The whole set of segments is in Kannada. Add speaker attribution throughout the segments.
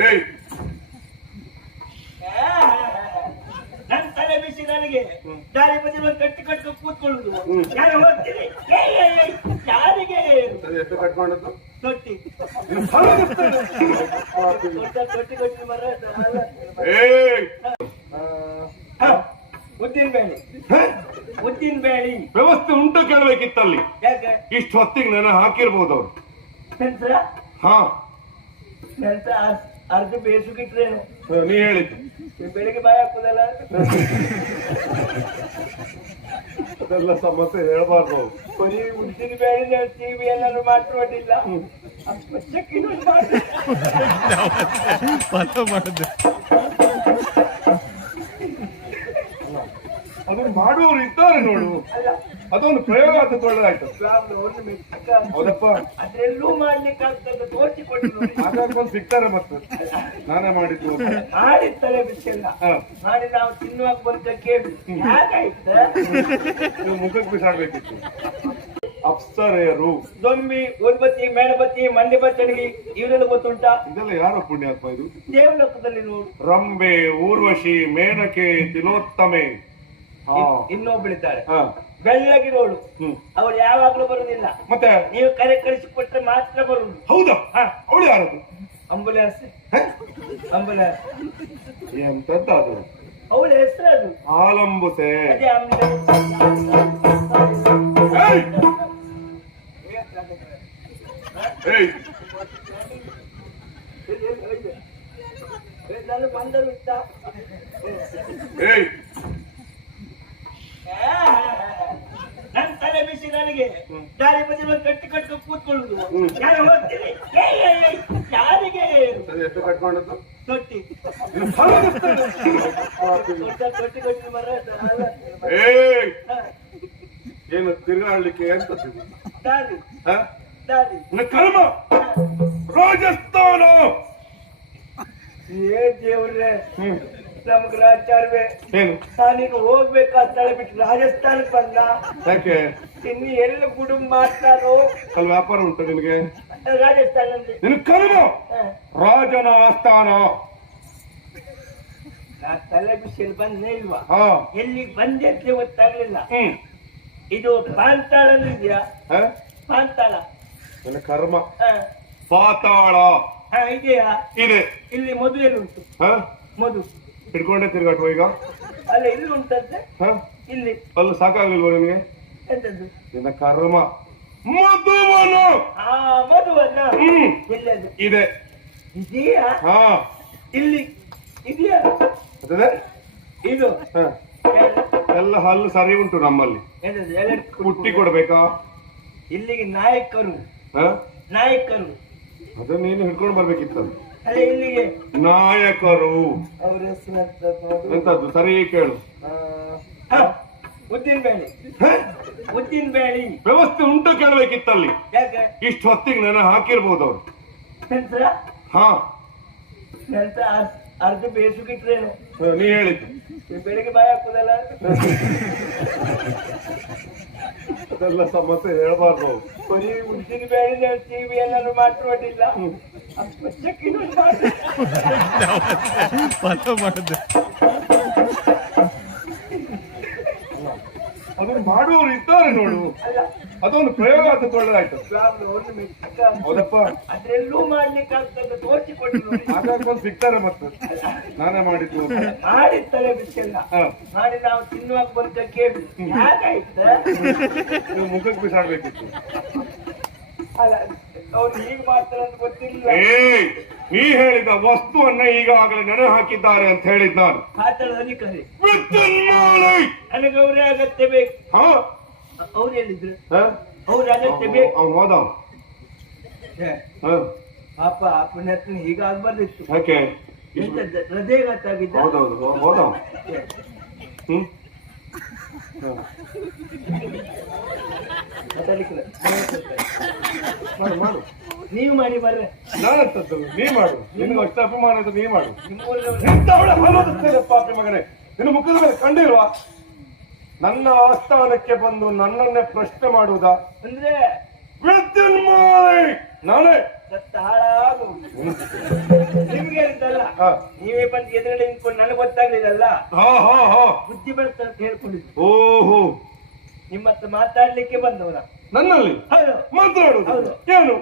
Speaker 1: ಏಯ್!
Speaker 2: ತಲೆ ಬಿಸಿ ನನಗೆ ದಾರಿ ಬದಿ ಒಂದು ಕಟ್ಟಿ ಕಟ್ಟು ಕೂತ್ಕೊಳ್ಳುದು
Speaker 1: ಹ್ಮ್.
Speaker 2: ನಾನು ಹೋಗ್ತೀನಿ ಏಯ್, ಏಯ್, ಏಯ್, ಯಾರಿಗೆ?
Speaker 1: ಸರಿ ಎಷ್ಟು ಕಟ್ ಮಾಡದ್ದು
Speaker 2: ತೊಟ್ಟಿ.
Speaker 1: ಇನ್ನು ಫಲ ಬರ್ತದೆ.
Speaker 2: ದೊಡ್ಡ ತೊಟ್ಟಿ ಕಟ್ಟಿ ಮರ
Speaker 1: ಏಯ್!
Speaker 2: ಉದ್ದಿನ ಬೇಳೆ.
Speaker 1: ಹೇ?
Speaker 2: ಉದ್ದಿನ ಬೇಳೆ.
Speaker 1: ವ್ಯವಸ್ಥೆ ಉಂಟು ಕೇಳಬೇಕಿತ್ತಲ್ಲಿ.
Speaker 2: ಯಾಕೆ?
Speaker 1: ಇಷ್ಟು ಹೊತ್ತಿಗೆ ನಾನು ಹಾಕಿರ್ಬೋದು ಅವ್ರು. ಹಾ.
Speaker 2: ನೆನ್ಸ ಅರ್ಧ ಬೇಸುಗಿಟ್ರೇನು
Speaker 1: ನೀ ಹೇಳಿದ್ದು
Speaker 2: ಬೆಳಿಗ್ಗೆ ಬಾಯ್ ಹಾಕುದಲ್ಲ?
Speaker 1: ಅದೆಲ್ಲ ಸಮಸ್ಯೆ ಹೇಳ್ಬಾರ್ದು.
Speaker 2: ಬರೀ ಉದ್ದಿನ ಬೇಳೆ ಟಿವಿ ಎಲ್ಲರೂ ಮಾಡ್ಕೊಂಡಿಲ್ಲ.
Speaker 1: ಅದನ್ನ ಮಾಡುವವರು ಇದ್ದಾರೆ ನೋಡು.
Speaker 2: ಅಲ್ಲ
Speaker 1: ಅದೊಂದು ಪ್ರಯೋಗ
Speaker 2: ಒಂದು ಮೆಚ್ಚುಗ.
Speaker 1: ಹೌದಪ್ಪ.
Speaker 2: ಅದ್ರೆಲ್ಲೂ ಮಾಡ್ಲಿಕ್ಕೆ ಆಗ್ತದೆ ತೋರಿಸಿಕೊಟ್ಟು
Speaker 1: ಸಿಗ್ತಾರೆ ಮತ್ತೆ. ನಾನೇ ಮಾಡಿದ್ದು.
Speaker 2: ಮಾಡಿರ್ತಾರೆ
Speaker 1: ಹಾ.
Speaker 2: ಮಾಡಿ ನಾವು ತಿನ್ನುವಾಗ ಬಂದ ಕೇಳಿ.
Speaker 1: ನೀವು ಮುಖಕ್ಕೆ ಬಿಸಾಡ್ಬೇಕಿತ್ತು ಅಪ್ಸರೆಯರು.
Speaker 2: ದೊಂಬಿ ಉದ್ಬತ್ತಿ ಮೇಣಬತ್ತಿ ಮಂಡಿ ಬಚ್ಚಡಿಗೆ ಇವರೆಲ್ಲ ಗೊತ್ತುಂಟಾ?
Speaker 1: ಇದೆಲ್ಲ ಯಾರೋ ಪುಣ್ಯಾತ್ಮ ಇದು?
Speaker 2: ದೇವಲೋಕದಲ್ಲಿ ನೋಡು.
Speaker 1: ರಂಬೆ ಊರ್ವಶಿ ಮೇನಕೆ ತಿಲೋತ್ತಮೆ. ಹಾ.
Speaker 2: ಬೆಳ್ಳಗಿರೋಳು. ಅವಳು ಯಾವಾಗ್ಲೂ ಬರುದಿಲ್ಲ.
Speaker 1: ಮತ್ತೆ?
Speaker 2: ನೀವು ಕರೆ ಕಳಿಸಿಕೊಟ್ರೆ ಮಾತ್ರ ಬರುದು
Speaker 1: ಹೌದು? ಅವಳು ಯಾರು
Speaker 2: ಅಂಬುಲೆನ್ಸ್? ಅಂಬುಲೆನ್ಸ್.
Speaker 1: ಎಂತದ್ದು ಅದು
Speaker 2: ಅವಳ ಹೆಸರು ಅದು
Speaker 1: ಆಲಂಬುಸೆ
Speaker 2: ಅದೇ ನಾನು ಬಂದರು ಇತ್ತ.
Speaker 1: ಏಯ್!
Speaker 2: ಬಿಸಿ ನನಗೆ. ದಾರಿ ಬದಿ ಒಂದು ಕಟ್ಟಿ ಕಟ್ಟು ಕೂತ್ಕೊಳ್ಳುದು. ನಾನು ಹೋಗ್ತೀನಿ ಏಯ್, ಏಯ್, ಏಯ್, ಯಾರಿಗೆ?
Speaker 1: ಸರಿ ಎಷ್ಟು ಕಟ್ ಮಾಡದ್ದು
Speaker 2: ತೊಟ್ಟಿ ತೊಟ್ಟಿ ಕಟ್ಟಿ ಮರ
Speaker 1: ಏಯ್!
Speaker 2: ಹಾ,
Speaker 1: ಏನು ತಿರುಗಾಡ್ಲಿಕ್ಕೆ ಸಿಗು?
Speaker 2: ದಾರಿ.
Speaker 1: ಹ?
Speaker 2: ದಾರಿ.
Speaker 1: ಕರ್ಮ! ರಾಜಸ್ಥಾನ!
Speaker 2: ಏ ದೇವ್ರೆ
Speaker 1: ಹ್ಮ್.
Speaker 2: ನಮ್ಗ್ ರಾಜ್ಯಾರ್ವೆ
Speaker 1: ಏನು?
Speaker 2: ನಾನೀಗ ಹೋಗ್ಬೇಕಾದ ಸ್ಥಳ ಬಿಟ್ಟು ರಾಜಸ್ಥಾನಕ್ಕೆ ಬಂದ.
Speaker 1: ಯಾಕೆ?
Speaker 2: ಇನ್ನು ಎಲ್ಲ ಕುಟುಂಬ ಮಾಡ್ತಾರೋ?
Speaker 1: ಅಲ್ಲಿ ವ್ಯಾಪಾರ ಉಂಟು ನಿನಗೆ?
Speaker 2: ರಾಜಸ್ಥಾನದಲ್ಲಿ
Speaker 1: ನಿನ್ ಕರ್ಮ ರಾಜನ ಆಸ್ಥಾನ.
Speaker 2: ನಾ ತಲೆ ಬಿಸಿಲು ಬಂದೇ ಇಲ್ವಾ?
Speaker 1: ಹಾ.
Speaker 2: ಎಲ್ಲಿ ಬಂದೆ ಅಂತ ಗೊತ್ತಾಗ್ಲಿಲ್ಲ.
Speaker 1: ಹ್ಮ್.
Speaker 2: ಇದು ಪಾಂತಾಳ ಇದೆಯಾ?
Speaker 1: ಹ?
Speaker 2: ಪಾಂತಾಳ.
Speaker 1: ನಿನ್ನ ಕರ್ಮ.
Speaker 2: ಹಾ.
Speaker 1: ಪಾತಾಳ.
Speaker 2: ಹಾ ಇದೆಯಾ?
Speaker 1: ಇದೆ.
Speaker 2: ಇಲ್ಲಿ ಮದುವೆ ಉಂಟು?
Speaker 1: ಹ?
Speaker 2: ಮಧು.
Speaker 1: ಹಿಡ್ಕೊಂಡೆ ತಿರ್ಗಾಟು ಈಗ.
Speaker 2: ಅಲ್ಲ ಇಲ್ಲಿ ಉಂಟಂತೆ.
Speaker 1: ಹ?
Speaker 2: ಇಲ್ಲಿ.
Speaker 1: ಅಲ್ಲ ಸಾಕಾಗ್ಲಿಲ್ವ ನಿನಗೆ?
Speaker 2: ಎಂತದ್ದು?
Speaker 1: ನಿನ್ನ ಕರ್ಮ. ಮಧುವನು.
Speaker 2: ಆ ಮಧುವನ್ನ?
Speaker 1: ಹ್ಮ್.
Speaker 2: ಎಲ್ಲದು
Speaker 1: ಇದೆ.
Speaker 2: ಇದೆಯಾ?
Speaker 1: ಹಾ.
Speaker 2: ಇಲ್ಲಿ. ಇದೆಯಾ?
Speaker 1: ಅದೇ
Speaker 2: ಇದು.
Speaker 1: ಹ. ಎಲ್ಲ ಹಲ್ಲು ಸರಿ ಉಂಟು ನಮ್ಮಲ್ಲಿ.
Speaker 2: ಎಂತದ್ದು ಎಲ್ಲ
Speaker 1: ಪುಟ್ಟಿ ಕೊಡ್ಬೇಕಾ?
Speaker 2: ಇಲ್ಲಿಗೆ ನಾಯಕರು.
Speaker 1: ಹ?
Speaker 2: ನಾಯಕರು.
Speaker 1: ಅದು ನೀನು ಹಿಡ್ಕೊಂಡು ಬರ್ಬೇಕಿತ್ತು
Speaker 2: ಅಲ್ಲ ಇಲ್ಲಿಗೆ.
Speaker 1: ನಾಯಕರು.
Speaker 2: ಅವ್ರ ಹೆಸರು ಎಂತದ್ದು?
Speaker 1: ಎಂತದ್ದು? ಸರಿ ಕೇಳು.
Speaker 2: ಹಾ, ಉದ್ದಿನ ಬೇಳೆ? ಉದ್ದಿನ ಬೇಳೆ.
Speaker 1: ವ್ಯವಸ್ಥೆ ಉಂಟು ಕೇಳಬೇಕಿತ್ತಲ್ಲಿ.
Speaker 2: ಯಾಕೆ?
Speaker 1: ಇಷ್ಟು ಹೊತ್ತಿಗೆ ನಾನು ಹಾಕಿರ್ಬೋದು ಅವ್ರು.
Speaker 2: ನೆನ್ಸ್ರ
Speaker 1: ಹಾ.
Speaker 2: ನೆನ್ಸ ಅರ್ಧ ಬೇಸು
Speaker 1: ಹ, ನೀ ಹೇಳಿದ್ದು
Speaker 2: ಬೆಳಿಗ್ಗೆ ಬಾಯ್ ಹಾಕುದಲ್ಲ?
Speaker 1: ಅದೆಲ್ಲ ಸಮಸ್ಯೆ ಹೇಳ್ಬಾರ್ದು.
Speaker 2: ಬರೀ ಉದ್ದಿನ ಬೇಳೆ ಟಿವಿ ಎಲ್ಲಾರು ಮಾಡ್ಕೊಂಡಿಲ್ಲ. ಚಕ್ಕಿನೂ ಮಾಡಿ
Speaker 3: ಫಾಲೋ ಮಾಡುದು
Speaker 1: ಅದನ್ನು ಮಾಡುವವರು ಇದ್ದಾರೆ ನೋಡು. ಅದೊಂದು ಪ್ರಯೋಗ ಅಂತ
Speaker 2: ತೊಳೆದಾಯ್ತು.
Speaker 1: ಹೌದಪ್ಪ.
Speaker 2: ಅದ್ರೆಲ್ಲೂ ಮಾಡ್ಲಿಕ್ಕೆ ಆಗ್ತದೆ
Speaker 1: ಹಾಗಾಗಿ ಒಂದು ಸಿಗ್ತಾರೆ ಮತ್ತೆ. ನಾನೇ ಮಾಡಿದ್ದು.
Speaker 2: ಮಾಡಿ ತಲೆ ಬಿಸಿಲ್ಲ ಮಾಡಿ ನಾವು ತಿನ್ನುವಾಗ ಬಂದ ಕೇಳಿ. ಯಾಕಾಯ್ತ
Speaker 1: ನೀವು ಮುಖಕ್ಕೆ ಬಿಸಾಡ್ಬೇಕಿತ್ತು.
Speaker 2: ಅಲ್ಲ ಅವ್ರು ಹೀಗೆ ಮಾಡ್ತಾರೆ ಅಂತ ಗೊತ್ತಿಲ್ಲ
Speaker 1: ನೀ ಹೇಳಿದ ವಸ್ತುವನ್ನ ಈಗಾಗಲೇ ನೆನೆ ಹಾಕಿದ್ದಾರೆ ಅಂತ ಹೇಳಿದ್ದಾರೆ ನಾನು
Speaker 2: ಮಾತಾಡೋದು ಕರೆ.
Speaker 1: ವಿದ್ಯುನ್ಮಾಲೆ.
Speaker 2: ನನಗೆ ಅವರೇ ಅಗತ್ಯ ಬೇಕು.
Speaker 1: ಹಾ?
Speaker 2: ಅವ್ರು ಹೇಳಿದ್ರು.
Speaker 1: ಹ?
Speaker 2: ಅವ್ರ ಅಗತ್ಯ ಬೇಕು.
Speaker 1: ಅವ್ನು ಹೋದ ಅವ್ನು.
Speaker 2: ಛೆ,
Speaker 1: ಹ?
Speaker 2: ಪಾಪ ಅಪ್ಪನ ಹತ್ರ ಹೀಗೆ ಆಗ್ಬಾರ್ದಿತ್ತು
Speaker 1: ಯಾಕೆ? ಹೌದೌದು ಹೋದ ಹ್ಮ್.
Speaker 2: ಮಾತಾಡ್ಲಿಕ್ಕಿಲ್ಲ.
Speaker 1: ಮಾಡು ಮಾಡು.
Speaker 2: ನೀವು ಮಾಡಿ ಬರ್ರೆ.
Speaker 1: ನಾನಂತದ್ದು ನೀ ಮಾಡು. ನಿನಗೆ ಅಷ್ಟು ಅಪಮಾನ ಇದ್ರೆ ನೀ ಮಾಡು. ಎಂತವಳ ಫಲವತ್ತತೆ ಪಾಪಿ ಮಗನೇ? ನಿನ್ನ ಮುಖದ ಮೇಲೆ ಕಂಡಿಲ್ವಾ? ನನ್ನ ಆಸ್ಥಾನಕ್ಕೆ ಬಂದು ನನ್ನನ್ನೇ ಪ್ರಶ್ನೆ ಮಾಡುವುದಾ?
Speaker 2: ಅಂದ್ರೆ
Speaker 1: ನಾನೇ.
Speaker 2: ಸತ್ತ ಹಾಳಾಗು. ನಿಮ್ಗೆ
Speaker 1: ಹಾ.
Speaker 2: ನೀವೇ ಬಂದು ಎದುರುಗಡೆ ನಿಂತ್ಕೊಂಡು ನನಗೆ ಗೊತ್ತಾಗ್ಲಿಲ್ಲಲ್ಲ
Speaker 1: ಹಾ ಹಾ ಹಾ.
Speaker 2: ಬುದ್ಧಿ ಬರುತ್ತೆ ಅಂತ ಹೇಳ್ಕೊಂಡಿದ್ದು.
Speaker 1: ಓಹೋ.
Speaker 2: ನಿಮ್ಮ ಹತ್ರ ಮಾತಾಡ್ಲಿಕ್ಕೆ ಬಂದವನ?
Speaker 1: ನನ್ನಲ್ಲಿ? ಮಾತಾಡೋದು. ಏನು?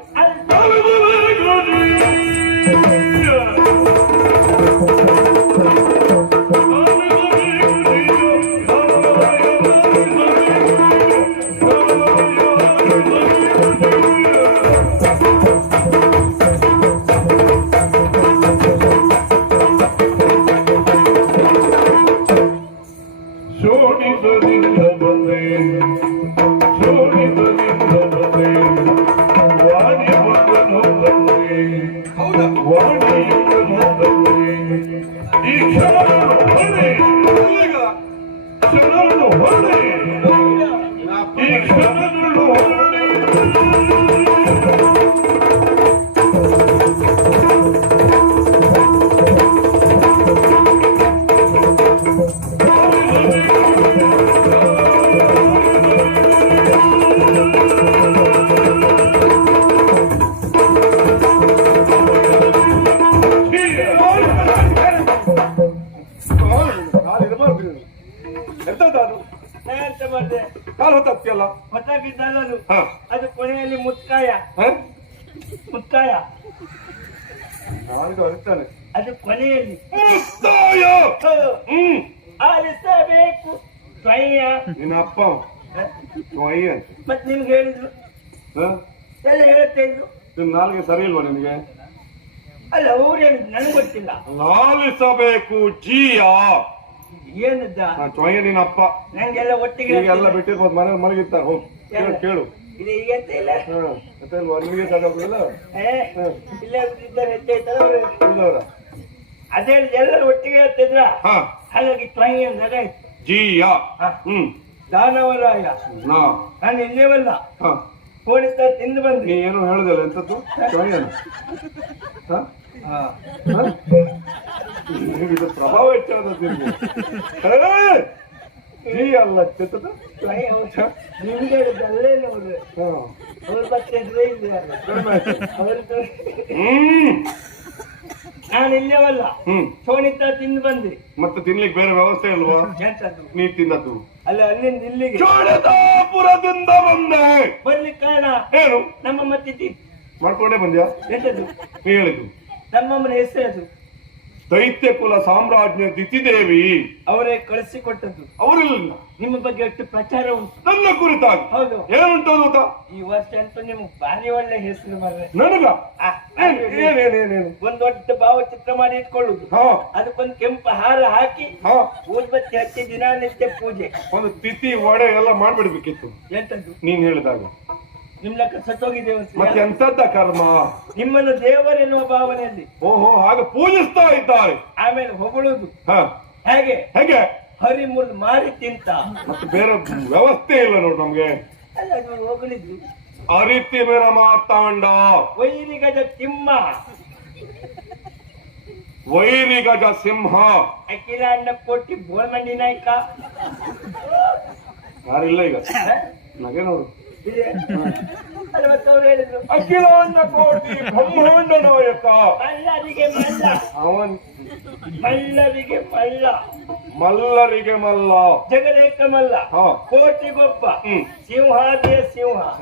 Speaker 2: ಅಲ್ಲ ಅವ್ರೇನು
Speaker 1: ನನ್ ನನಗೆ
Speaker 2: ಗೊತ್ತಿಲ್ಲ.
Speaker 1: ಲಾಲಿಸಬೇಕು ಜೀಯ.
Speaker 2: ಏನದ್ದ
Speaker 1: ತ್ವಯ ನಿನ್ನ ಅಪ್ಪ
Speaker 2: ನಂಗೆಲ್ಲ ಒಟ್ಟಿಗೆ
Speaker 1: ಈಗ ಎಲ್ಲ ಬಿಟ್ಟಿರ್ಬೋದು ಮನೆ ಮಲಗಿರ್ತಾರೆ ಹೋಗ್. ಕೇಳು ಕೇಳು.
Speaker 2: ಇದು ಈಗ ಎಂತ ಇಲ್ಲ?
Speaker 1: ಮತ್ತೆ ಇಲ್ವಾ? ನಿಮಗೆ ಸಾಕಾಗುದಿಲ್ಲ
Speaker 2: ಏ, ಇಲ್ಲೇ ಇದ್ದಾರೆ ಹೆಚ್ಚಾಯ್ತಲ್ಲ ಅವ್ರು ಅದೇ ಎಲ್ಲರೂ ಒಟ್ಟಿಗೆ ಹೇಳ್ತಿದ್ರ?
Speaker 1: ಹಾ.
Speaker 2: ಹಾಗಾಗಿ ತ್ವಯ್ಯ ಅಂದ್ರೆ
Speaker 1: ಜೀಯ.
Speaker 2: ಹಾ.
Speaker 1: ಹ್ಮ್.
Speaker 2: ದಾನವರಾಯ. ನಾನು ಇಲ್ಲೇವಲ್ಲ.
Speaker 1: ಹಾ.
Speaker 2: ಕೋಣಿತ ತಿಂದು ಬಂದ್ವಿ.
Speaker 1: ಏನು ಹೇಳುದಿಲ್ಲ ಎಂತದ್ದು? ಹಾ.
Speaker 2: ಹಾ?
Speaker 1: ಇದು ಪ್ರಭಾವ ಹೆಚ್ಚಾದದ್ದು ನೀ! ಅಲ್ಲ
Speaker 2: ನಿಮ್ಗೆ ನೋಡ್ರಿ ಅವ್ರು ಅವ್ರದ್ದು
Speaker 1: ಹ್ಮ್
Speaker 2: ನಾನು ಇಲ್ಲೇವಲ್ಲ ತಿಂದು ಬಂದ್ರಿ
Speaker 1: ಮತ್ತೆ ತಿನ್ಲಿಕ್ಕೆ ಬೇರೆ ವ್ಯವಸ್ಥೆ ಇಲ್ವಾ? ನೀ ತಿನ್ನದ್ದು.
Speaker 2: ಅಲ್ಲ ಅಲ್ಲಿಂದ ಇಲ್ಲಿಗೆ
Speaker 1: ಚೋಳದಾಪುರದಿಂದ ಬಂದೆ.
Speaker 2: ಬರ್ಲಿಕ್ಕೆ ಕಾರಣ
Speaker 1: ಏನು?
Speaker 2: ನಮ್ಮ ಮತ್ತಿತಿ
Speaker 1: ಮಾಡ್ಕೊಂಡೇ ಬಂದ್ಯಾ?
Speaker 2: ಎಂತದ್ದು?
Speaker 1: ಹೇಳಿದ್ದು.
Speaker 2: ನಮ್ಮಮ್ಮನ ಹೆಸರು
Speaker 1: ದೈತ್ಯ ಕುಲ ಸಾಮ್ರಾಜ್ಯ ದಿತಿದೇವಿ
Speaker 2: ಅವರೇ ಕಳಿಸಿಕೊಟ್ಟದ್ದು.
Speaker 1: ಅವರಿಲ್ಲ.
Speaker 2: ನಿಮ್ಮ ಬಗ್ಗೆ ಎಷ್ಟು ಪ್ರಚಾರ ಉಂಟು.
Speaker 1: ನನ್ನ ಕುರಿತಾಗಿ.
Speaker 2: ಹೌದು.
Speaker 1: ಏನುಂಟು ಗೊತ್ತಾ
Speaker 2: ಈ ವರ್ಷ ಅಂತ ನಿಮ್ಗೆ ಭಾರಿ ಒಳ್ಳೆ ಹೆಸರು ಬರ್ರೆ
Speaker 1: ನನಗ?
Speaker 2: ಆ, ಒಂದ್ ದೊಡ್ಡ ಭಾವಚಿತ್ರ ಮಾಡಿ ಇಟ್ಕೊಳ್ಳುದು.
Speaker 1: ಹಾ.
Speaker 2: ಅದಕ್ಕೊಂದು ಕೆಂಪು ಹಾರ ಹಾಕಿ
Speaker 1: ಹಾ.
Speaker 2: ಊದ್ಬತ್ತಿ ಹಚ್ಚಿ ದಿನಾನಿತ್ಯ ಪೂಜೆ.
Speaker 1: ಒಂದು ತಿಥಿ ವಡೆ ಎಲ್ಲ ಮಾಡ್ಬಿಡ್ಬೇಕಿತ್ತು.
Speaker 2: ಎಂತದ್ದು?
Speaker 1: ನೀನ್ ಹೇಳಿದಾಗ.
Speaker 2: ನಿಮ್ ಲೆಕ್ಕ ಸತ್ತೋಗಿದ್ದೇವೆ
Speaker 1: ಮತ್ತೆ ಎಂತದ್ದ ಕರ್ಮ?
Speaker 2: ನಿಮ್ಮನ್ನು ದೇವರೆನ್ನುವ ಭಾವನೆಯಲ್ಲಿ.
Speaker 1: ಓಹೋ ಹಾಗೆ ಪೂಜಿಸ್ತಾ ಇದ್ದಾರೆ.
Speaker 2: ಆಮೇಲೆ ಹೊಗಳುದು.
Speaker 1: ಹ.
Speaker 2: ಹೇಗೆ?
Speaker 1: ಹೇಗೆ?
Speaker 2: ಹರಿ ಮುರಿದು ಮಾರಿ ತಿಂತ.
Speaker 1: ಮತ್ತೆ ಬೇರೆ ವ್ಯವಸ್ಥೆ ಇಲ್ಲ ನೋಡು ನಮ್ಗೆ.
Speaker 2: ಅಲ್ಲ ಅದು ಹೊಗಳಿದ್ರು.
Speaker 1: ಅರಿತಿ ಮೇರ ಮಾತಾಂಡ
Speaker 2: ವೈರಿ ಗಜ ತಿಮ್ಮ.
Speaker 1: ವೈರಿ ಗಜ ಸಿಂಹ.
Speaker 2: ಅಖಿಲ ಅಣ್ಣ ಕೊಟ್ಟಿ ಬೋಳ್ಮಂಡಿ ನಾಯ್ಕ.
Speaker 1: ಯಾರಿಲ್ಲ ಈಗ? ನಗೆ ನೋಡು
Speaker 2: ಹೇಳಿದ್ರು.
Speaker 1: ಕೋಟಿ ಬ್ರಹ್ಮಾಂಡ ನಾಯಕ
Speaker 2: ಮಲ್ಲರಿಗೆ ಮಲ್ಲ.
Speaker 1: ಅವನ್
Speaker 2: ಮಲ್ಲರಿಗೆ ಮಲ್ಲ.
Speaker 1: ಮಲ್ಲರಿಗೆ ಮಲ್ಲ.
Speaker 2: ಜಗದೇಕ ಮಲ್ಲ.
Speaker 1: ಹ.
Speaker 2: ಕೋಟಿಗೊಬ್ಬ. ಸಿಂಹಾದಿಯ ಸಿಂಹ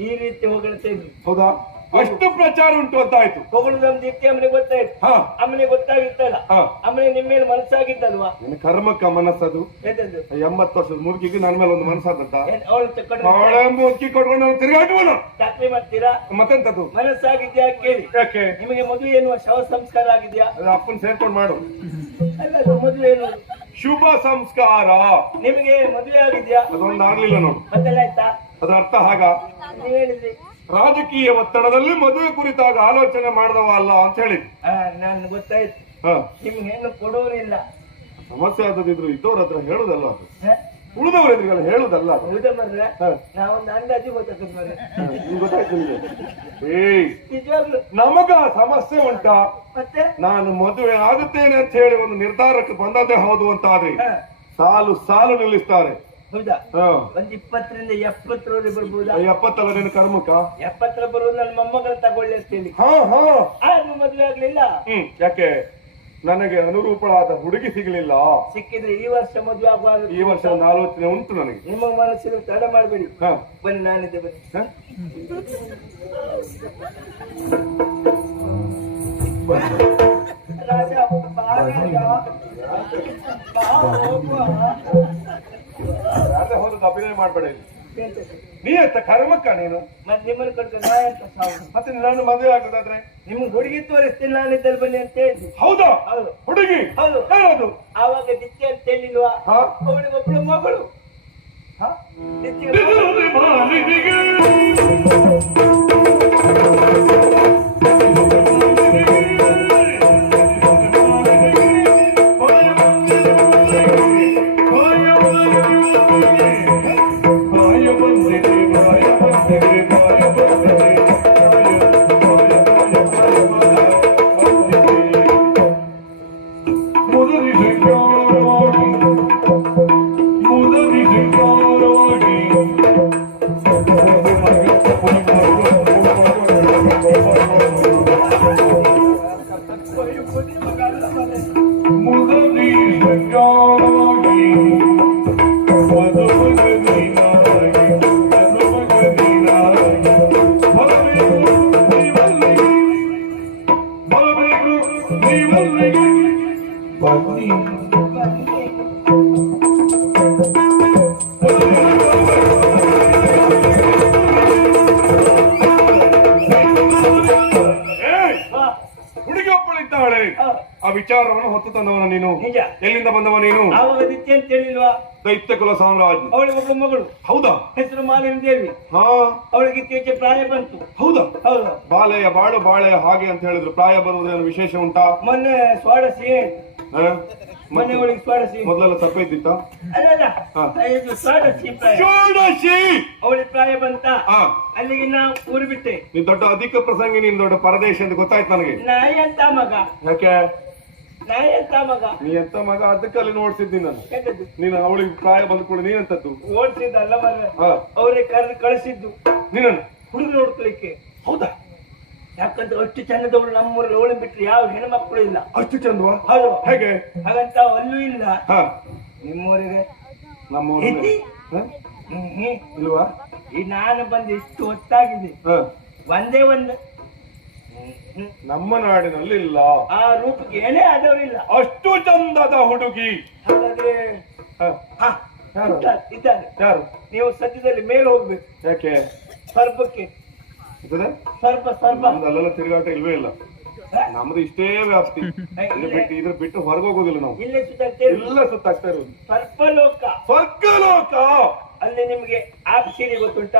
Speaker 2: ಈ ರೀತಿ ಹೊಗಳ್ತಾ
Speaker 1: ಹೌದಾ? ಅಷ್ಟು ಪ್ರಚಾರ ಉಂಟು ಅಂತಾಯ್ತು
Speaker 2: ಹೊಗಳು ನಮ್ ದೀಪ್ತಿ ಅಮ್ಮನಿಗೆ ಗೊತ್ತಾಯ್ತು.
Speaker 1: ಹಾ.
Speaker 2: ಅಮ್ಮನಿಗೆ ಗೊತ್ತಾಗಿತ್ತಲ್ಲ.
Speaker 1: ಹಾ.
Speaker 2: ಅಮ್ಮನಿಗೆ ನಿಮ್ಮ ಮೇಲೆ ಮನಸ್ಸಾಗಿತ್ತಲ್ವಾ
Speaker 1: ನಿನ್ನ ಕರ್ಮಕ್ಕ ಮನಸ್ಸದು.
Speaker 2: ಎಂತದ್ದು
Speaker 1: ಎಂಬತ್ತು ವರ್ಷದ ಮುದುಕಿಗೆ ನನ್ನ ಮೇಲೆ ಒಂದು ಮನಸ್ಸಾದಂತ.
Speaker 2: ಏನ್ ಅವಳು ತಕೊಂಡು
Speaker 1: ಅವಳೆ ಮುದುಕಿ ಕೊಟ್ಕೊಂಡು ನಾನು ತಿರುಗಾಟುವನು
Speaker 2: ಚಾಕ್ರಿ ಮಾಡ್ತೀರಾ?
Speaker 1: ಮತ್ತೆಂತದ್ದು?
Speaker 2: ಮನಸ್ಸಾಗಿದ್ಯಾ ಕೇಳಿ.
Speaker 1: ಯಾಕೆ?
Speaker 2: ನಿಮಗೆ ಮದುವೆ ಎನ್ನುವ ಶವ ಸಂಸ್ಕಾರ ಆಗಿದ್ಯಾ?
Speaker 1: ಅದು ಅಪ್ಪನ್ ಸೇರ್ಕೊಂಡು ಮಾಡು.
Speaker 2: ಅಲ್ಲ ಅದು ಮದುವೆ ಏನು?
Speaker 1: ಶುಭ ಸಂಸ್ಕಾರ.
Speaker 2: ನಿಮಗೆ ಮದುವೆ ಆಗಿದ್ಯಾ?
Speaker 1: ಅದೊಂದು ಆಗ್ಲಿಲ್ಲ ನೋಡು.
Speaker 2: ಆಯ್ತಾ?
Speaker 1: ಅದರ ಅರ್ಥ ಹಾಗ.
Speaker 2: ನೀವು ಹೇಳಿದ್ರಿ.
Speaker 1: ರಾಜಕೀಯ ಒತ್ತಡದಲ್ಲಿ ಮದುವೆ ಕುರಿತಾಗ ಆಲೋಚನೆ ಮಾಡಿದವ ಅಲ್ಲ ಅಂತ ಹೇಳಿದ್
Speaker 2: ನಾನು ಗೊತ್ತಾಯ್ತು.
Speaker 1: ಹ.
Speaker 2: ನಿಮ್ಗೆ ಹೆಣ್ಣು ಕೊಡೋರಿಲ್ಲ.
Speaker 1: ಸಮಸ್ಯೆ ಆದದಿದ್ರು ಇದ್ದವ್ರ ಹತ್ರ ಹೇಳುದಲ್ಲ ಅದು? ಉಳಿದವ್ರ ಎದುರುಗಳು ಹೇಳುದಲ್ಲ ಅದು.
Speaker 2: ಹೌದಾ ಮರ್ರೆ?
Speaker 1: ಹ.
Speaker 2: ನಾವೊಂದು ಅಂದಾಜು ಗೊತ್ತಾಗ್ತದೆ ಮರ್ರೆ.
Speaker 1: ಹ, ಗೊತ್ತಾಯ್ತು ನಿಮ್ಗೆ? ಏಯ್.
Speaker 2: ನಿಜವಾಗ್ಲು.
Speaker 1: ನಮಗ ಸಮಸ್ಯೆ ಉಂಟಾ.
Speaker 2: ಮತ್ತೆ?
Speaker 1: ನಾನು ಮದುವೆ ಆಗುತ್ತೇನೆ ಅಂತ ಹೇಳಿ ಒಂದು ನಿರ್ಧಾರಕ್ಕೆ ಬಂದದ್ದೇ ಹೌದು ಅಂತಾದ್ರೆ
Speaker 2: ಹ.
Speaker 1: ಸಾಲು ಸಾಲು ನಿಲ್ಲಿಸ್ತಾರೆ.
Speaker 2: ಹೌದಾ? ಒಂದ್ ಇಪ್ಪತ್ತರಿಂದ ಎಪ್ಪತ್ತರವರೆಗೆ ಬರ್ಬೋದಾ?
Speaker 1: ಎಪ್ಪತ್ತಲ್ಲ ನಿನ್ನ ಕರ್ಮಕ್ಕ?
Speaker 2: ಎಪ್ಪತ್ತರ ಬರುವುದು ನನ್ನ ಮೊಮ್ಮಗಳ ತಗೊಳ್ಳಿ ಅಂತ ಹೇಳಿ.
Speaker 1: ಹಾ ಹಾ.
Speaker 2: ಆದ್ರೂ ಮದುವೆ ಆಗ್ಲಿಲ್ಲ?
Speaker 1: ಹ್ಮ್ ಯಾಕೆ? ನನಗೆ ಅನುರೂಪಳಾದ ಹುಡುಗಿ ಸಿಗಲಿಲ್ಲ.
Speaker 2: ಸಿಕ್ಕಿದ್ರೆ ಈ ವರ್ಷ ಮದುವೆ ಆಗುವಾಗ
Speaker 1: ಈ ವರ್ಷ ಒಂದು ಆಲೋಚನೆ ಉಂಟು ನನಗೆ.
Speaker 2: ನಿಮ್ಮ ಮನಸ್ಸಿನ ತಡ ಮಾಡಬೇಡಿ.
Speaker 1: ಹಾ.
Speaker 2: ಬನ್ನಿ ನಾನಿದ್ದೆ ಬನ್ನಿ? ರಾಜ ಬಾ. ರಾಜ. ಬಾ, ಹೋಗುವ.
Speaker 1: ಯಾರ್ದೇ ಹೋದದ್ದು ಅಭಿನಯ ಮಾಡಬೇಡ ನೀ ಅಂತ ಕರ್ಮಕ್ಕ ನೀನು?
Speaker 2: ಮತ್ತೆ ನಿಮ್ಮನ್ನು ಕರ್ಕೊಂಡು ನಾ ಅಂತ ಸಾವು?
Speaker 1: ಮತ್ತೆ ನಾನು ಮದುವೆ ಆಗೋದಾದ್ರೆ?
Speaker 2: ನಿಮ್ಗೆ ಹುಡುಗಿ ತೋರಿಸ್ತೀನಿ ನಾನಿದ್ದಲ್ಲಿ ಬನ್ನಿ ಅಂತ ಹೇಳಿ
Speaker 1: ಹೌದಾ?
Speaker 2: ಹೌದು.
Speaker 1: ಹುಡುಗಿ?
Speaker 2: ಹೌದು.
Speaker 1: ಹೌದು
Speaker 2: ಆವಾಗ ನಿತ್ಯ ಅಂತ ಹೇಳಿಲ್ವಾ?
Speaker 1: ಹಾ?
Speaker 2: ಅವಳಿಗೆ ಒಬ್ಬಳು ಮಗಳು.
Speaker 1: ಹಾ?
Speaker 2: 我我这
Speaker 1: 么
Speaker 2: 干
Speaker 1: 的 ಬಾಳು ಬಾಳೆಯ ಹಾಗೆ ಅಂತ ಹೇಳಿದ್ರು. ಪ್ರಾಯ ಬರುವುದೇನು ವಿಶೇಷ ಉಂಟಾ?
Speaker 2: ಮೊನ್ನೆ ಸ್ವಾಡಸಿ
Speaker 1: ಹಾ?
Speaker 2: ಮೊನ್ನೆ ಸ್ವಾಡಸಿ
Speaker 1: ಮೊದಲೆಲ್ಲ ತಪ್ಪೇ ಇದ್ದಿತ್ತ
Speaker 2: ಅವಳಿ ಪ್ರಾಯ
Speaker 1: ಷೋಡಶಿ
Speaker 2: ಬಂತ.
Speaker 1: ಹಾ.
Speaker 2: ಅಲ್ಲಿಗೆ ನಾ ಊರು ಬಿಟ್ಟೆ.
Speaker 1: ನೀನ್ ದೊಡ್ಡ ಅಧಿಕ ಪ್ರಸಂಗಿ ನೀನ್ ದೊಡ್ಡ ಪರದೇಶ ಅಂತ ಗೊತ್ತಾಯ್ತು ನನಗೆ.
Speaker 2: ನಾಯಿ ಅಂತ ಮಗ.
Speaker 1: ಯಾಕೆ?
Speaker 2: ನಾಯಿ ಅಂತ ಮಗ.
Speaker 1: ನೀ ಎಂತ ಮಗ? ಅದಕ್ಕಲ್ಲಿ ನೋಡ್ತಿದ್ದಿ ನಾನು.
Speaker 2: ಎಂತದ್ದು?
Speaker 1: ನೀನು ಅವಳಿಗೆ ಪ್ರಾಯ ಬಂದ ಕೂಡ ನೀನಂತದ್ದು?
Speaker 2: ಓಡ್ಸಿದ್ದಲ್ಲ ಮರ್ರೆ.
Speaker 1: ಹಾ.
Speaker 2: ಅವರೇ ಕರೆದು ಕಳಿಸಿದ್ದು.
Speaker 1: ನೀನನ್ನು?
Speaker 2: ಹುಡುಗ ನೋಡ್ಕೊಳಿಕ್ಕೆ
Speaker 1: ಹೌದಾ?
Speaker 2: ಯಾಕಂದ್ರೆ ಅಷ್ಟು ಚಂದದವಳು ನಮ್ಮೂರಲ್ಲಿ ಅವಳು ಬಿಟ್ಟರೆ ಯಾವ ಹೆಣ್ಮಕ್ಳು ಇಲ್ಲ.
Speaker 1: ಅಷ್ಟು ಚಂದವ?
Speaker 2: ಹೌದು.
Speaker 1: ಹೇಗೆ?
Speaker 2: ಹಾಗಂತ ಅಲ್ಲೂ ಇಲ್ಲ.
Speaker 1: ಹಾ.
Speaker 2: ನಿಮ್ಮೂರಿಗೆ?
Speaker 1: ನಮ್ಮ? ಹಾ? ಇಲ್ವಾ?
Speaker 2: ಈ ನಾನು ಬಂದು ಇಷ್ಟು ಹೊತ್ತಾಗಿದೆ?
Speaker 1: ಹಾ.
Speaker 2: ಒಂದೇ ಒಂದು. ಹ್ಮ್.
Speaker 1: ನಮ್ಮ ನಾಡಿನಲ್ಲಿ ಇಲ್ಲ.
Speaker 2: ಆ ರೂಪಕ್ಕೆ ಏನೇ ಆದವರಿಲ್ಲ
Speaker 1: ಅಷ್ಟು ಚಂದದ ಹುಡುಗಿ.
Speaker 2: ಹಾಗಾದ್ರೆ
Speaker 1: ಹಾ.
Speaker 2: ಹಾ,
Speaker 1: ಯಾರು?
Speaker 2: ಇದ್ದಾರೆ, ಇದ್ದಾರೆ.
Speaker 1: ಯಾರು?
Speaker 2: ನೀವು ಸದ್ಯದಲ್ಲಿ ಮೇಲೆ ಹೋಗ್ಬೇಕು.
Speaker 1: ಯಾಕೆ?
Speaker 2: ಸ್ವರ್ಪಕ್ಕೆ.
Speaker 1: ಇರ್ತದೆ?
Speaker 2: ಸ್ವಲ್ಪ ಸ್ವಲ್ಪ.
Speaker 1: ನಮ್ದು ಅಲ್ಲೆಲ್ಲ ತಿರುಗಾಟ ಇಲ್ವೇ ಇಲ್ಲ. ನಮ್ದು ಇಷ್ಟೇ ವ್ಯಾಪ್ತಿ. ಬಿಟ್ಟು ಇದ್ರ ಬಿಟ್ಟು ಹೊರಗೆ ಹೋಗೋದಿಲ್ಲ ನಾವು.
Speaker 2: ಇಲ್ಲೇ
Speaker 1: ಸುತ್ತಾಗ್ತಾ ಇರೋದು.
Speaker 2: ಸರ್ಪಲೋಕ ಲೋಕ ಅಲ್ಲಿ ನಿಮ್ಗೆ ಆಪ್ ಸೀರೆ ಗೊತ್ತುಂಟಾ?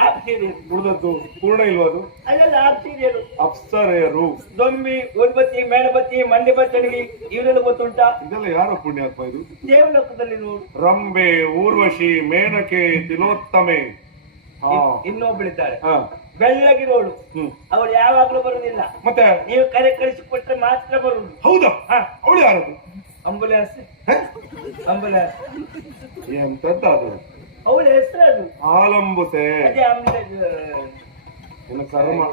Speaker 2: ಆಪ್ ಸೀರೆ
Speaker 1: ಉಳಿದದ್ದು ಪೂರ್ಣ ಇಲ್ವಾ ಅದು?
Speaker 2: ಅಲ್ಲೆಲ್ಲ ಆಪ್ ಸೀರೆಯರು
Speaker 1: ಅಪ್ಸರೆಯರು.
Speaker 2: ದೊಂಬಿ ಉದ್ಬತ್ತಿ ಮೇಣಬತ್ತಿ ಮಂಡಿ ಬತ್ತಣಿಗೆ ಇವರೆಲ್ಲ ಗೊತ್ತುಂಟಾ?
Speaker 1: ಇದೆಲ್ಲ ಯಾರ ಪುಣ್ಯಾತ್ಮ ಇದು?
Speaker 2: ದೇವಲೋಕದಲ್ಲಿ ನೋಡು.
Speaker 1: ರಂಬೆ ಊರ್ವಶಿ ಮೇನಕೆ ತಿಲೋತ್ತಮೆ. ಹಾ.
Speaker 2: ಇನ್- ಇನ್ನೊಬ್ಬಳಿದ್ದಾಳೆ
Speaker 1: ಹಾ.
Speaker 2: ಬೆಳ್ಳಗಿರೋಳು. ಅವಳು ಯಾವಾಗ್ಲೂ ಬರುದಿಲ್ಲ.
Speaker 1: ಮತ್ತೆ?
Speaker 2: ನೀವು ಕರೆ ಕಳಿಸಿಕೊಟ್ರೆ ಮಾತ್ರ ಬರುದು
Speaker 1: ಹೌದಾ? ಅವಳು ಯಾರು
Speaker 2: ಅಂಬುಲೆನ್ಸ್? ಅಂಬುಲೆನ್ಸ್.
Speaker 1: ಎಂತದ್ದು ಅದು
Speaker 2: ಅವಳ ಹೆಸರು ಅದು.
Speaker 1: ಆಲಂಬುಸೆ.
Speaker 2: ಅದೇ
Speaker 1: ಕರ್ಮ.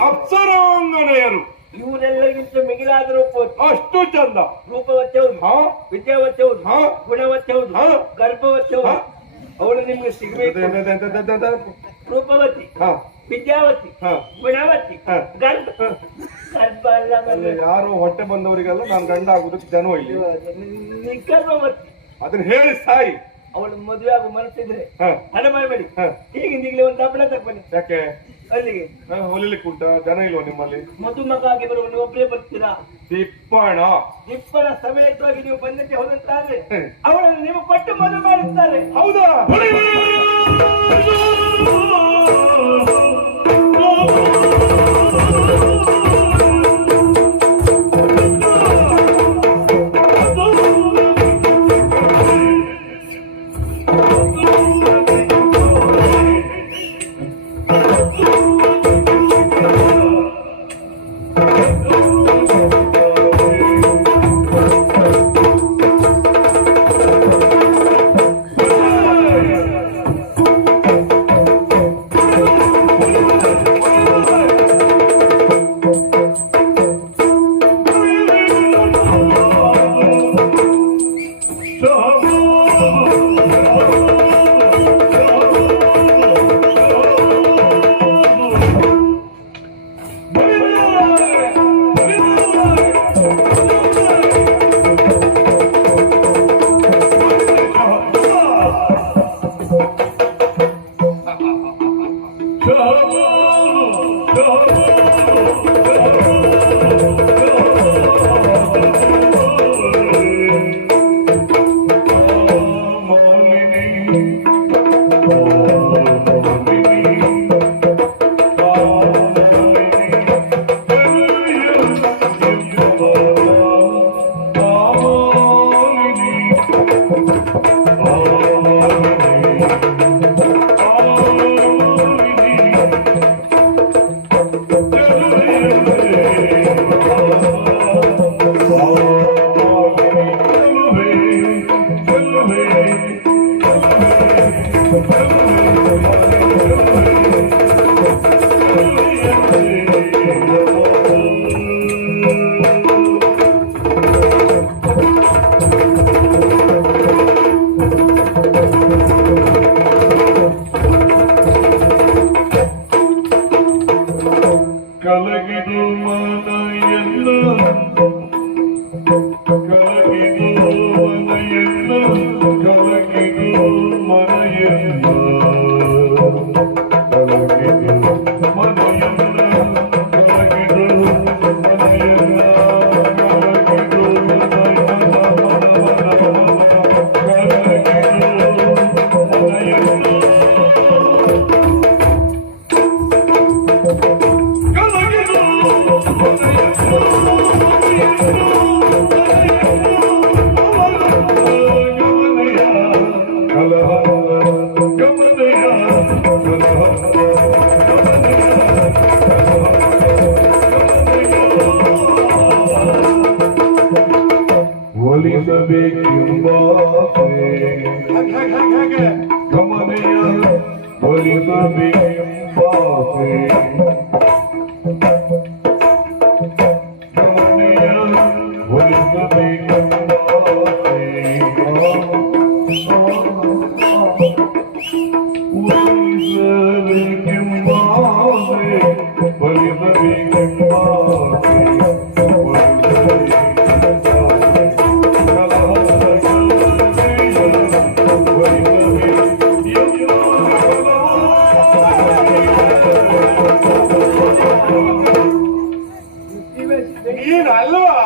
Speaker 1: ಅಪ್ಸರಾಂಗನೆಯರು.
Speaker 2: ಇವರೆಲ್ಲರಿಗಿಂತ ಮಿಗಿಲಾದ ರೂಪ
Speaker 1: ಅಷ್ಟು ಚಂದ.
Speaker 2: ರೂಪವತ್ತೆ ಹೌದು.
Speaker 1: ಹಾ?
Speaker 2: ವಿದ್ಯಾವತ್ತೆ ಹೌದು.
Speaker 1: ಹಾ.
Speaker 2: ಗುಣವತ್ತೆ ಹೌದು.
Speaker 1: ಹಾ.
Speaker 2: ಗರ್ಭವತ್ತೆ ಹೌದು. ಅವಳು ನಿಮ್ಗೆ ಸಿಗಬೇಕು. ರೂಪವತಿ.
Speaker 1: ಹಾ.
Speaker 2: ವಿದ್ಯಾವತಿ
Speaker 1: ಹಾ
Speaker 2: ಗುಣವತಿ
Speaker 1: ಹಾ.
Speaker 2: ಗರ್ಭ ಗರ್ಭ ಅಲ್ಲ
Speaker 1: ಅಲ್ಲಿ ಯಾರು ಹೊಟ್ಟೆ ಬಂದವರಿಗೆಲ್ಲ ನಾನು ಗಂಡ ಆಗುದಕ್ಕೆ ಜನ ಇಲ್ಲಿ
Speaker 2: ನಿಗರ್ಭವತಿ
Speaker 1: ಅದನ್ನ ಹೇಳಿ ಸಾಯಿ
Speaker 2: ಅವಳು ಮದುವೆ ಆಗುವ ಮನಸ್ಸಿದ್ರೆ
Speaker 1: ಮೈ
Speaker 2: ಹಣ ಮಾಡಬೇಡಿ
Speaker 1: ಹೀಗೆ
Speaker 2: ಈಗಿಂದೀಗಲೇ ಒಂದು ಹಬ್ಬಳ ತಗೊಂಡು
Speaker 1: ಯಾಕೆ
Speaker 2: ಅಲ್ಲಿಗೆ
Speaker 1: ಹಾ, ಹೊಲಿಲಿಕ್ಕೆ ಉಂಟಾ ಜನ ಇಲ್ವಾ ನಿಮ್ಮಲ್ಲಿ
Speaker 2: ಮದುಮಗ ಆಗಿ ಬರುವ ನೀವು ಒಬ್ಬರೇ ಬರ್ತೀರಾ
Speaker 1: ತಿಪ್ಪಣ
Speaker 2: ನಿಪ್ಪನ ಸಮೇತವಾಗಿ ನೀವು ಬಂದಕ್ಕೆ ಹೋದಂತಾದ್ರೆ
Speaker 1: ಹ್ಮ್.
Speaker 2: ಅವಳನ್ನು ನೀವು ಕೊಟ್ಟು ಮದುವೆ ಮಾಡುತ್ತಾರೆ
Speaker 1: ಹೌದಾ ಿ
Speaker 3: ಮನ ಎಲ್ಲ
Speaker 1: ನೀನ್ ಅಲ್ವಾ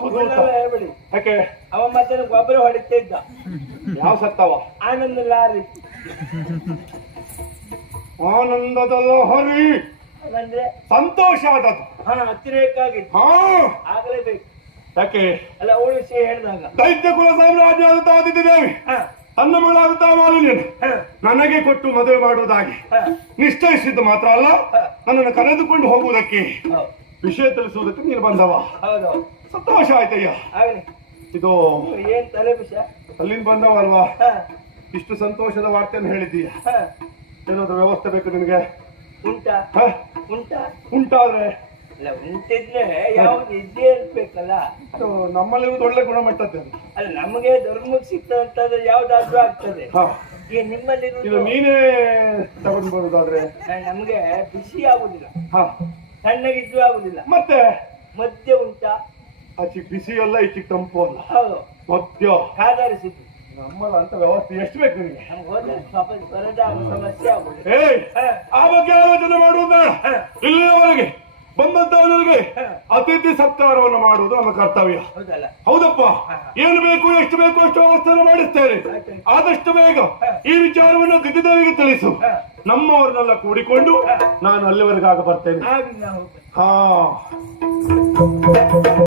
Speaker 2: ಹೇಳ್ಬಿಡಿ.
Speaker 1: ಯಾಕೆ?
Speaker 2: ಅವ ಮತ್ತೆ ಗೊಬ್ಬರ ಹೊಡಿತಾ ಇದ್ದ
Speaker 1: ಯಾವ ಸತ್ತವ?
Speaker 2: ಆನಂದ ಲಾರಿ.
Speaker 1: ಆನಂದದ ಲಹರಿ
Speaker 2: ಅಂದ್ರೆ
Speaker 1: ಸಂತೋಷ ಆದದ್ದು.
Speaker 2: ಹಾ ಅತಿರೇಕ ಆಗಿತ್ತು
Speaker 1: ಹಾ.
Speaker 2: ಆಗ್ಲೇಬೇಕು.
Speaker 1: ಯಾಕೆ?
Speaker 2: ಅಲ್ಲ ಉಳಿಸಿ ಹೇಳಿದಾಗ.
Speaker 1: ದೈತ್ಯ ಕುಲ ಸಾಮ್ರಾಜ್ಯ ಆದಂತ ಆದಿತ್ಯ ದೇವಿ
Speaker 2: ಹಾ.
Speaker 1: ತನ್ನ ಮಗಳಾದಂತ ಮಾಲಿನ್ಯನು. ನನಗೆ ಕೊಟ್ಟು ಮದುವೆ ಮಾಡುವುದಾಗಿ. ನಿಶ್ಚಯಿಸಿದ್ದು ಮಾತ್ರ ಅಲ್ಲ. ನನ್ನನ್ನು ಕರೆದುಕೊಂಡು ಹೋಗುವುದಕ್ಕೆ. ವಿಷಯ ತಿಳಿಸುವುದಕ್ಕೆ ನೀನು ಬಂದವ ಸಂತೋಷ ಆಯ್ತಯ್ಯ
Speaker 2: ಆಗಲಿ.
Speaker 1: ಇದು
Speaker 2: ಏನ್ ತಲೆ ವಿಷಯ
Speaker 1: ಅಲ್ಲಿಂದ ಬಂದವ ಅಲ್ವಾ ಇಷ್ಟು ಸಂತೋಷದ ವಾರ್ತೆಯನ್ನು ಹೇಳಿದ್ದೀಯ? ಏನಾದ್ರು ವ್ಯವಸ್ಥೆ ಬೇಕು ನಿನಗೆ?
Speaker 2: ಉಂಟಾ.
Speaker 1: ಹ?
Speaker 2: ಉಂಟಾ.
Speaker 1: ಉಂಟಾದ್ರೆ?
Speaker 2: ಅಲ್ಲ ಉಂಟಿದ್ರೆ ಯಾವ್ದು ಇದ್ದೇ ಇರ್ಬೇಕಲ್ಲ.
Speaker 1: ಇದು ನಮ್ಮಲ್ಲಿರುವುದು ಒಳ್ಳೆ ಗುಣಮಟ್ಟದ್ದು
Speaker 2: ಅಲ್ಲ ನಮಗೆ ಧರ್ಮಕ್ಕೆ ಸಿಗ್ತದಂತಂದ್ರೆ ಯಾವ್ದಾದ್ರೂ ಆಗ್ತದೆ.
Speaker 1: ಹಾ.
Speaker 2: ಈ ನಿಮ್ಮಲ್ಲಿ
Speaker 1: ಇದು ನೀನೇ ತಗೊಂಡು ಬರೋದಾದ್ರೆ?
Speaker 2: ನಮ್ಗೆ ಬಿಸಿ ಆಗುದಿಲ್ಲ
Speaker 1: ಹಾ.
Speaker 2: ಸಣ್ಣಗಿದ್ದು ಆಗುದಿಲ್ಲ
Speaker 1: ಮತ್ತೆ?
Speaker 2: ಮದ್ಯ ಉಂಟಾ.
Speaker 1: ಆಚೆ ಬಿಸಿ ಅಲ್ಲ ಈಚೆ ತಂಪು ಅಲ್ಲ.
Speaker 2: ಹೌದು.
Speaker 1: ಮದ್ಯ
Speaker 2: ಕಾದಾರಿಸಿದ್ದು
Speaker 1: ನಮ್ಮಲ್ಲ ಅಂತ ವ್ಯವಸ್ಥೆ ಎಷ್ಟು ಬೇಕು
Speaker 2: ನಿಮಗೆ
Speaker 1: ಏಯ್. ಆ ಬಗ್ಗೆ ಆಲೋಚನೆ ಮಾಡುವುದು ಇಲ್ಲಿಯವರೆಗೆ ಬಂದಂತವನಿಗೆ ಅತಿಥಿ ಸತ್ಕಾರವನ್ನು ಮಾಡುವುದು ನಮ್ಮ ಕರ್ತವ್ಯ. ಹೌದಪ್ಪ. ಏನು ಬೇಕು ಎಷ್ಟು ಬೇಕು ಅಷ್ಟು ವ್ಯವಸ್ಥೆಯನ್ನು ಮಾಡಿಸ್ತೇನೆ. ಆದಷ್ಟು ಬೇಗ ಈ ವಿಚಾರವನ್ನು ದಿಗ್ಗದೇವಿಗೆ ತಿಳಿಸು. ನಮ್ಮವರನ್ನೆಲ್ಲ ಕೂಡಿಕೊಂಡು ನಾನು ಅಲ್ಲಿವರೆಗಾಗ ಬರ್ತೇನೆ. ಹಾ.